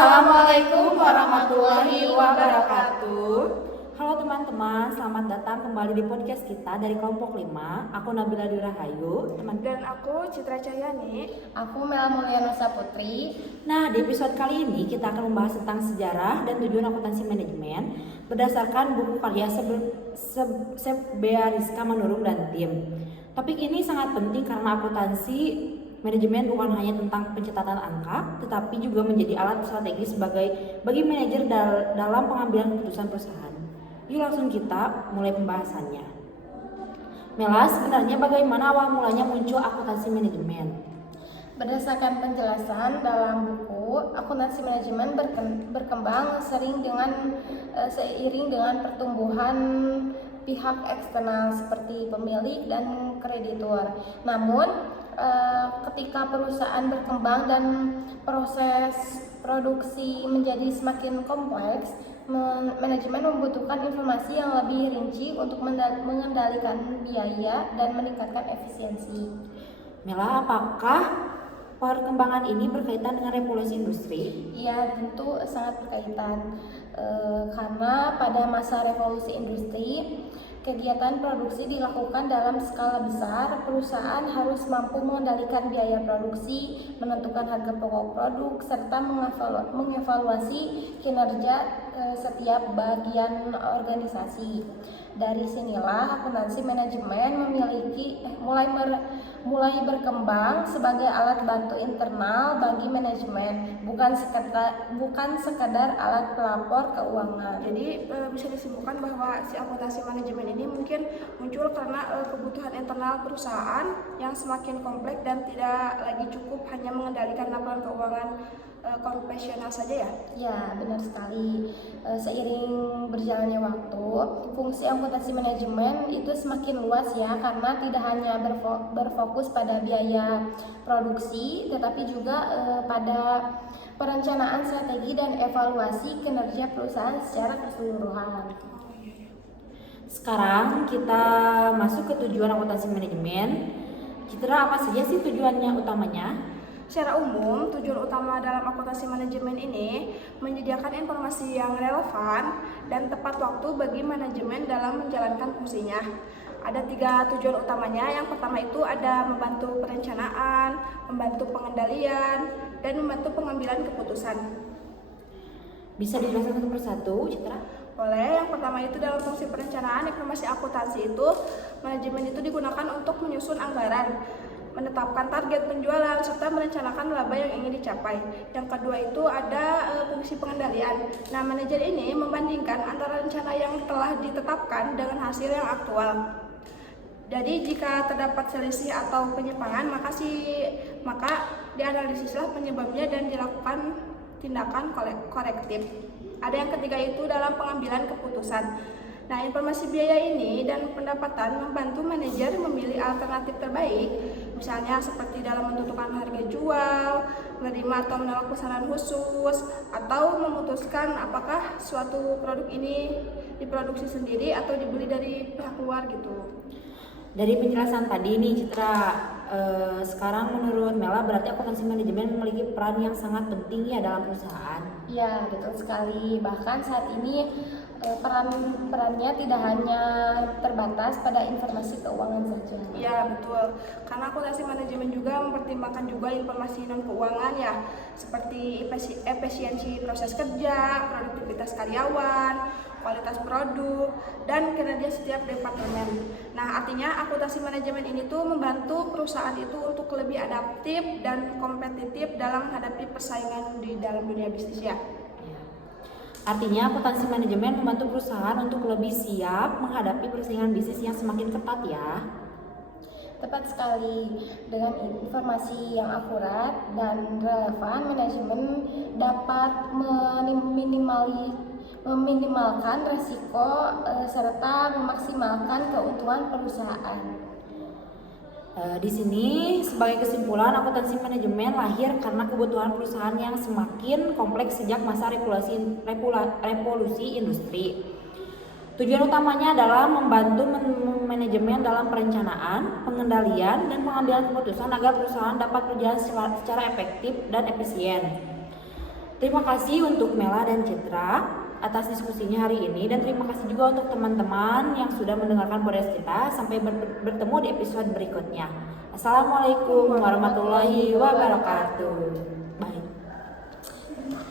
Assalamualaikum warahmatullahi wabarakatuh. Halo teman-teman, selamat datang kembali di podcast kita dari kelompok 5. Aku Nabila Durahayu, Dan aku Citra Cahyani. Aku Mela Mulyana Saputri. Nah, di episode kali ini kita akan membahas tentang sejarah dan tujuan akuntansi manajemen berdasarkan buku karya Sebea Rizka Manurung dan tim. Topik ini sangat penting karena akuntansi manajemen bukan hanya tentang pencatatan angka, tetapi juga menjadi alat strategis bagi manajer dalam pengambilan keputusan perusahaan. Yuk langsung kita mulai pembahasannya. Mela, sebenarnya bagaimana awal mulanya muncul akuntansi manajemen? Berdasarkan penjelasan dalam buku, akuntansi manajemen berkembang seiring dengan pertumbuhan pihak eksternal seperti pemilik dan kreditur. Namun, ketika perusahaan berkembang dan proses produksi menjadi semakin kompleks, manajemen membutuhkan informasi yang lebih rinci untuk mengendalikan biaya dan meningkatkan efisiensi. Mela, apakah perkembangan ini berkaitan dengan revolusi industri? Iya, tentu sangat berkaitan karena pada masa revolusi industri, kegiatan produksi dilakukan dalam skala besar. Perusahaan harus mampu mengendalikan biaya produksi, menentukan harga pokok produk, serta mengevaluasi kinerja setiap bagian organisasi. Dari sinilah akuntansi manajemen mulai berkembang sebagai alat bantu internal bagi manajemen, bukan sekadar alat pelapor keuangan. Jadi bisa disimpulkan bahwa si akuntansi manajemen ini mungkin muncul karena kebutuhan internal perusahaan yang semakin kompleks dan tidak lagi cukup hanya mengendalikan laporan keuangan konvensional saja ya? Ya, benar sekali. Seiring berjalannya waktu, fungsi akuntansi manajemen itu semakin luas ya, karena tidak hanya berfokus pada biaya produksi, tetapi juga pada perencanaan strategi dan evaluasi kinerja perusahaan secara keseluruhan. Sekarang kita masuk ke tujuan akuntansi manajemen. Citra, apa saja sih tujuannya utamanya? Secara umum, tujuan utama dalam akuntansi manajemen ini menyediakan informasi yang relevan dan tepat waktu bagi manajemen dalam menjalankan fungsinya. Ada 3 tujuan utamanya. Yang pertama itu ada membantu perencanaan, membantu pengendalian, dan membantu pengambilan keputusan. Bisa dijelaskan satu persatu, Citra? Oleh yang pertama itu dalam fungsi perencanaan informasi akuntansi itu, manajemen itu digunakan untuk menyusun anggaran, menetapkan target penjualan, serta merencanakan laba yang ingin dicapai. Yang kedua itu ada fungsi pengendalian. Nah, manajer ini membandingkan antara rencana yang telah ditetapkan dengan hasil yang aktual. Jadi jika terdapat selisih atau penyimpangan, maka dianalisislah penyebabnya dan dilakukan tindakan korektif. Ada yang ketiga itu dalam pengambilan keputusan. Nah, informasi biaya ini dan pendapatan membantu manajer memilih alternatif terbaik, misalnya seperti dalam menentukan harga jual, menerima atau menolak pesanan khusus, atau memutuskan apakah suatu produk ini diproduksi sendiri atau dibeli dari pihak luar gitu. Dari penjelasan tadi nih Citra, sekarang menurut Mela berarti akuntansi manajemen memiliki peran yang sangat penting ya dalam perusahaan. Ya, betul sekali. Bahkan saat ini perannya tidak hanya terbatas pada informasi keuangan saja. Iya, betul. Karena akuntansi manajemen juga mempertimbangkan juga informasi non keuangan ya, seperti efisiensi proses kerja, produktivitas karyawan, kualitas produk, dan kinerja setiap departemen. Nah, artinya akuntansi manajemen ini tuh membantu perusahaan itu untuk lebih adaptif dan kompetitif dalam menghadapi persaingan di dalam dunia bisnis ya. Artinya akuntansi manajemen membantu perusahaan untuk lebih siap menghadapi persaingan bisnis yang semakin ketat ya. Tepat sekali. Dengan informasi yang akurat dan relevan, manajemen dapat meminimalkan risiko serta memaksimalkan keuntungan perusahaan. Di sini sebagai kesimpulan, akuntansi manajemen lahir karena kebutuhan perusahaan yang semakin kompleks sejak masa revolusi industri. Tujuan utamanya adalah membantu manajemen dalam perencanaan, pengendalian, dan pengambilan keputusan agar perusahaan dapat berjalan secara efektif dan efisien. Terima kasih untuk Mela dan Citra atas diskusinya hari ini, dan terima kasih juga untuk teman-teman yang sudah mendengarkan podcast kita. Sampai bertemu di episode berikutnya. Assalamualaikum warahmatullahi wabarakatuh.